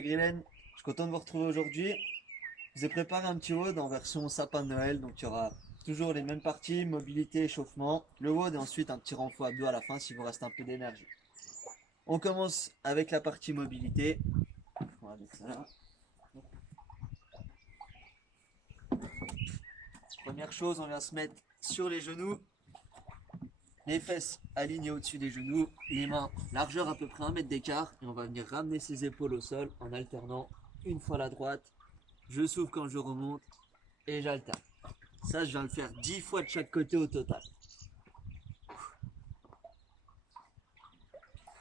les Grillen, je suis content de vous retrouver aujourd'hui. Je vous ai préparé un petit WOD en version sapin de Noël, donc il y aura toujours les mêmes parties, mobilité, échauffement, le WOD et ensuite un petit renfort abdos à la fin si vous reste un peu d'énergie. On commence avec la partie mobilité. On va mettre ça là. Première chose, on vient se mettre sur les genoux, les fesses alignées au-dessus des genoux, les mains largeur à peu près 1 mètre d'écart et on va venir ramener ses épaules au sol en alternant une fois la droite, je souffle quand je remonte et j'alterne. Ça, je viens le faire 10 fois de chaque côté au total.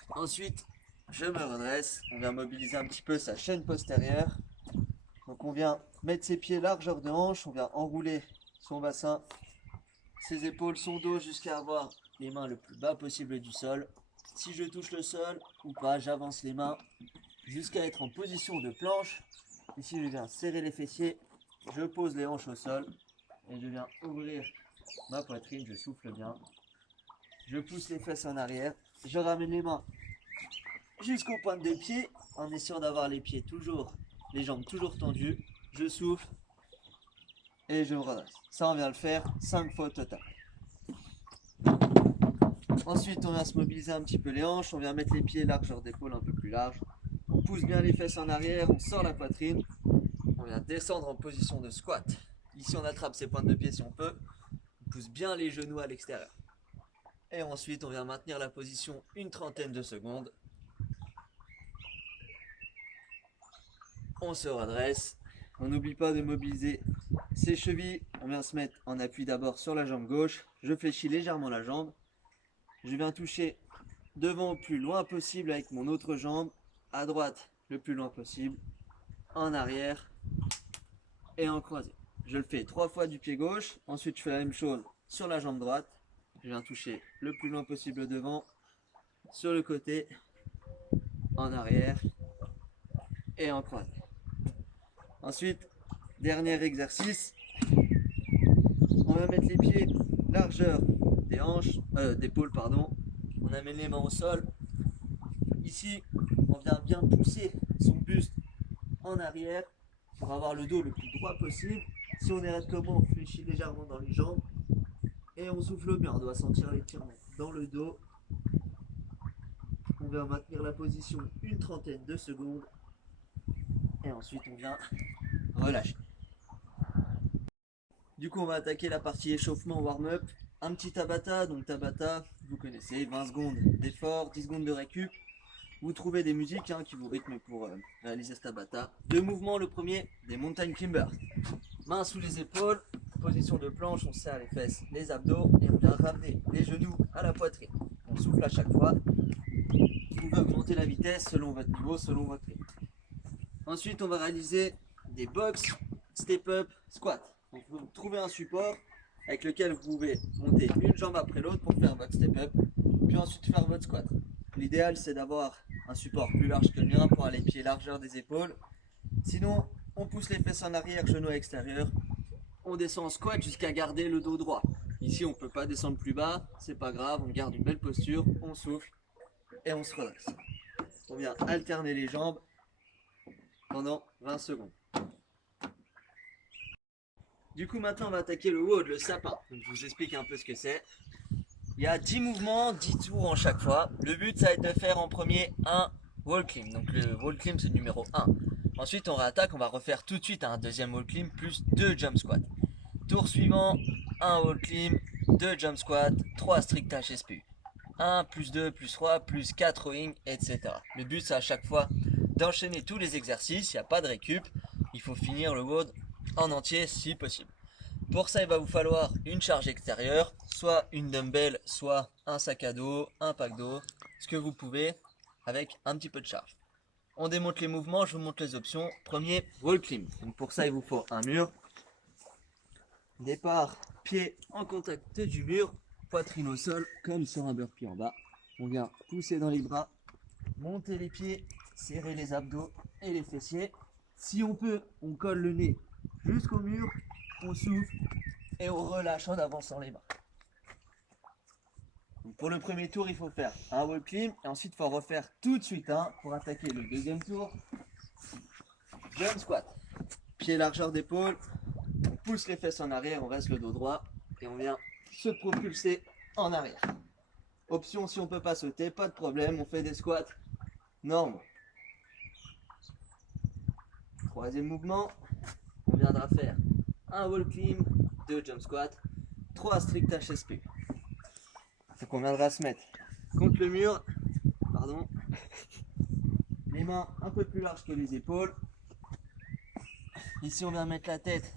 Ensuite, je me redresse. On vient mobiliser un petit peu sa chaîne postérieure. Donc on vient mettre ses pieds largeur de hanche. On vient enrouler son bassin, ses épaules, son dos jusqu'à avoir les mains le plus bas possible du sol. Si je touche le sol ou pas, j'avance les mains jusqu'à être en position de planche. Ici, je viens serrer les fessiers. Je pose les hanches au sol et je viens ouvrir ma poitrine. Je souffle bien. Je pousse les fesses en arrière. Je ramène les mains jusqu'aux pointes de pied en essayant d'avoir les pieds toujours, les jambes toujours tendues. Je souffle et je me redresse. Ça, on vient le faire 5 fois au total. Ensuite, on vient se mobiliser un petit peu les hanches. On vient mettre les pieds largeur d'épaule un peu plus large. On pousse bien les fesses en arrière. On sort la poitrine. On vient descendre en position de squat. Ici, on attrape ses pointes de pied si on peut. On pousse bien les genoux à l'extérieur. Et ensuite, on vient maintenir la position une trentaine de secondes. On se redresse. On n'oublie pas de mobiliser ses chevilles. On vient se mettre en appui d'abord sur la jambe gauche. Je fléchis légèrement la jambe. Je viens toucher devant au plus loin possible avec mon autre jambe. À droite, le plus loin possible. En arrière et en croisé. Je le fais 3 fois du pied gauche. Ensuite, je fais la même chose sur la jambe droite. Je viens toucher le plus loin possible devant, sur le côté, en arrière et en croisé. Ensuite, dernier exercice, on va mettre les pieds largeur des hanches, d'épaule pardon. On amène les mains au sol. Ici, on vient bien pousser son buste en arrière pour avoir le dos le plus droit possible. Si on est raide comme moi, on fléchit légèrement dans les jambes et on souffle bien. On doit sentir l'étirement dans le dos. On vient maintenir la position une trentaine de secondes et ensuite on vient relâcher. Du coup, on va attaquer la partie échauffement warm-up. Un petit Tabata, donc Tabata, vous connaissez, 20 secondes d'effort, 10 secondes de récup. Vous trouvez des musiques qui vous rythment pour réaliser ce Tabata. 2 mouvements, le premier, des mountain climbers. Mains sous les épaules, position de planche, on serre les fesses, les abdos et on vient ramener les genoux à la poitrine. On souffle à chaque fois. Vous pouvez augmenter la vitesse selon votre niveau, selon votre rythme. Ensuite, on va réaliser des box, step-up, squat. Donc, vous trouvez un support avec lequel vous pouvez monter une jambe après l'autre pour faire votre step-up, puis ensuite faire votre squat. L'idéal, c'est d'avoir un support plus large que le mien pour aller pied largeur des épaules. Sinon, on pousse les fesses en arrière, genoux à l'extérieur. On descend en squat jusqu'à garder le dos droit. Ici, on ne peut pas descendre plus bas, c'est pas grave, on garde une belle posture, on souffle et on se redresse. On vient alterner les jambes pendant 20 secondes. Du coup, maintenant, on va attaquer le WOD, le sapin. Donc, je vous explique un peu ce que c'est. Il y a 10 mouvements, 10 tours en chaque fois. Le but, ça va être de faire en premier un wall climb. Donc, le wall climb, c'est le numéro 1. Ensuite, on réattaque, on va refaire tout de suite un deuxième wall climb plus 2 jump squats. Tour suivant, un wall climb, 2 jump squats, 3 strict HSPU. 1, plus 2, plus 3, plus 4 rowing, etc. Le but, c'est à chaque fois d'enchaîner tous les exercices. Il n'y a pas de récup. Il faut finir le WOD en entier si possible. Pour ça, il va vous falloir une charge extérieure, soit une dumbbell, soit un sac à dos, un pack d'eau, ce que vous pouvez avec un petit peu de charge. On démonte les mouvements, je vous montre les options. Premier, wall climb. Donc pour ça, il vous faut un mur. Départ, pied en contact du mur, poitrine au sol, comme sur un burpee en bas. On vient pousser dans les bras, monter les pieds, serrer les abdos et les fessiers. Si on peut, on colle le nez jusqu'au mur, on souffle et on relâche en avançant les mains. Donc pour le premier tour, il faut faire un wall climb et ensuite il faut en refaire tout de suite un pour attaquer le deuxième tour. Jump squat. Pied largeur d'épaule, on pousse les fesses en arrière, on reste le dos droit et on vient se propulser en arrière. Option si on ne peut pas sauter, pas de problème, on fait des squats normaux. Troisième mouvement, on viendra faire un wall climb, 2 jump squat, 3 strict HSP. Donc on viendra se mettre contre le mur, pardon, les mains un peu plus larges que les épaules. Ici on vient mettre la tête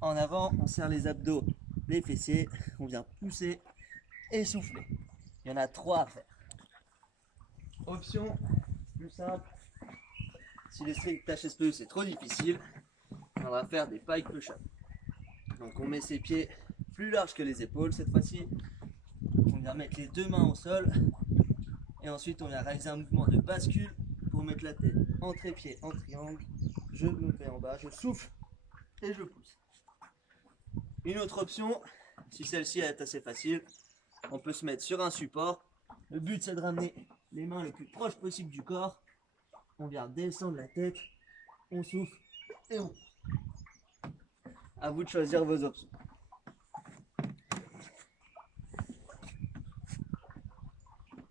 en avant, on serre les abdos, les fessiers, on vient pousser et souffler. Il y en a 3 à faire. Option plus simple, si les strict HSPE c'est trop difficile, on va faire des pike push-up. Donc on met ses pieds plus larges que les épaules cette fois-ci. On vient mettre les 2 mains au sol et ensuite on vient réaliser un mouvement de bascule pour mettre la tête en trépied, en triangle. Je me mets en bas, je souffle et je pousse. Une autre option, si celle-ci est assez facile, on peut se mettre sur un support. Le but c'est de ramener les mains le plus proche possible du corps. On vient descendre la tête, on souffle et on pousse. À vous de choisir vos options.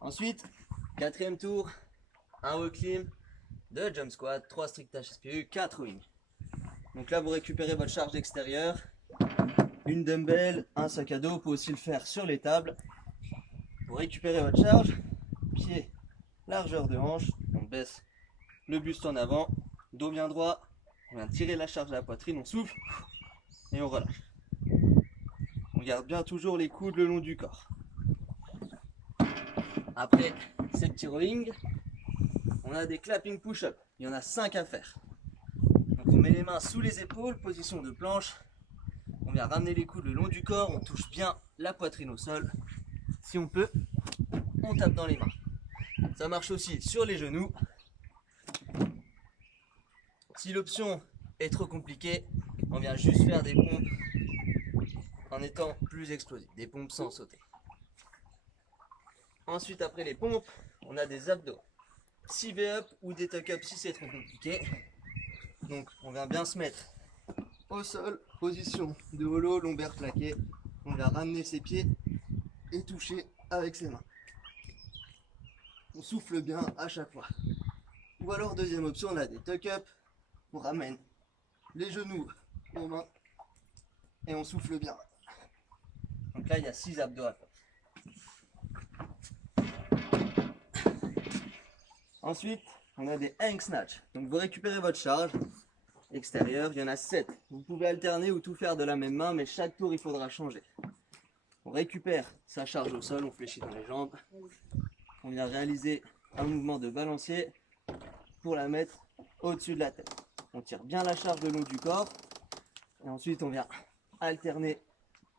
Ensuite, quatrième tour, un wall climb, 2 jump squat, 3 strict HSPU, 4 wings. Donc là, vous récupérez votre charge extérieure, une dumbbell, un sac à dos. Vous pouvez aussi le faire sur les tables. Vous récupérez votre charge, pied, largeur de hanche, on baisse le buste en avant, dos bien droit, on vient tirer la charge de la poitrine, on souffle et on relâche. On garde bien toujours les coudes le long du corps. Après ces petits rowing, on a des clapping push-up. Il y en a 5 à faire. Donc on met les mains sous les épaules, position de planche. On vient ramener les coudes le long du corps, on touche bien la poitrine au sol. Si on peut, on tape dans les mains. Ça marche aussi sur les genoux. Si l'option est trop compliquée, on vient juste faire des pompes en étant plus explosif, des pompes sans sauter. Ensuite, après les pompes, on a des abdos. 6 V-up ou des tuck-up si c'est trop compliqué. Donc, on vient bien se mettre au sol, position de holo, lombaire plaqué. On vient ramener ses pieds et toucher avec ses mains. On souffle bien à chaque fois. Ou alors, deuxième option, on a des tuck-up. On ramène les genoux aux mains et on souffle bien. Donc là, il y a 6 abdos à faire. Ensuite, on a des hang snatch. Donc vous récupérez votre charge extérieure, il y en a 7. Vous pouvez alterner ou tout faire de la même main, mais chaque tour, il faudra changer. On récupère sa charge au sol, on fléchit dans les jambes. On vient réaliser un mouvement de balancier pour la mettre au-dessus de la tête. On tire bien la charge le long du corps. Et ensuite, on vient alterner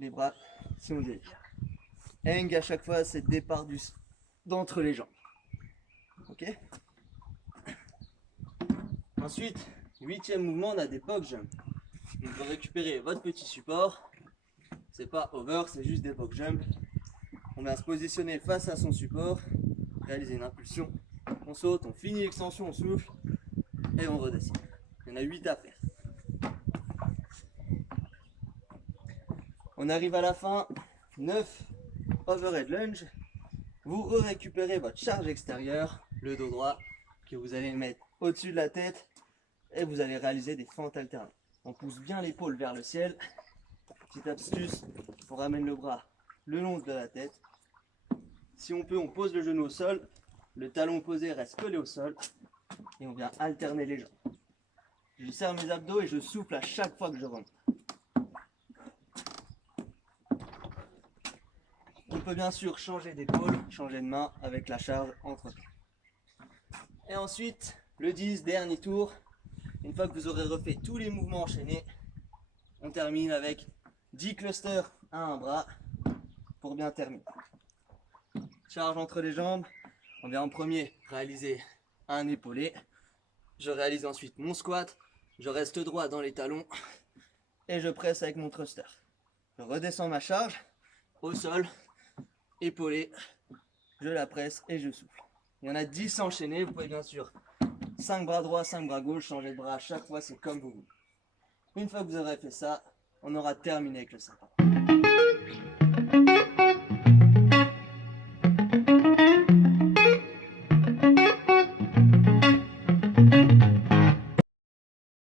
les bras si on délire. Hang à chaque fois, c'est le départ d'entre les jambes. Ok. Ensuite, 8e mouvement, on a des box jump. Donc vous récupérez votre petit support. C'est pas over, c'est juste des box jump. On vient se positionner face à son support, réaliser une impulsion. On saute, on finit l'extension, on souffle et on redescend. Il y en a 8 à faire. On arrive à la fin. 9 overhead lunge. Vous récupérez votre charge extérieure, le dos droit, que vous allez mettre au-dessus de la tête et vous allez réaliser des fentes alternées. On pousse bien l'épaule vers le ciel. Petite astuce, on ramène le bras le long de la tête. Si on peut, on pose le genou au sol. Le talon posé reste collé au sol. Et on vient alterner les jambes. Je serre mes abdos et je souffle à chaque fois que je rentre. On peut bien sûr changer d'épaule, changer de main avec la charge entre temps. Et ensuite, le 10, dernier tour. Une fois que vous aurez refait tous les mouvements enchaînés, on termine avec 10 clusters à un bras pour bien terminer. Charge entre les jambes. On vient en premier réaliser un épaulé. Je réalise ensuite mon squat. Je reste droit dans les talons et je presse avec mon thruster. Je redescends ma charge au sol. Épaulé, je la presse et je souffle. Il y en a 10 enchaînés, vous pouvez bien sûr 5 bras droits, 5 bras gauche, changez de bras à chaque fois, c'est comme vous voulez. Une fois que vous aurez fait ça, on aura terminé avec le sapin.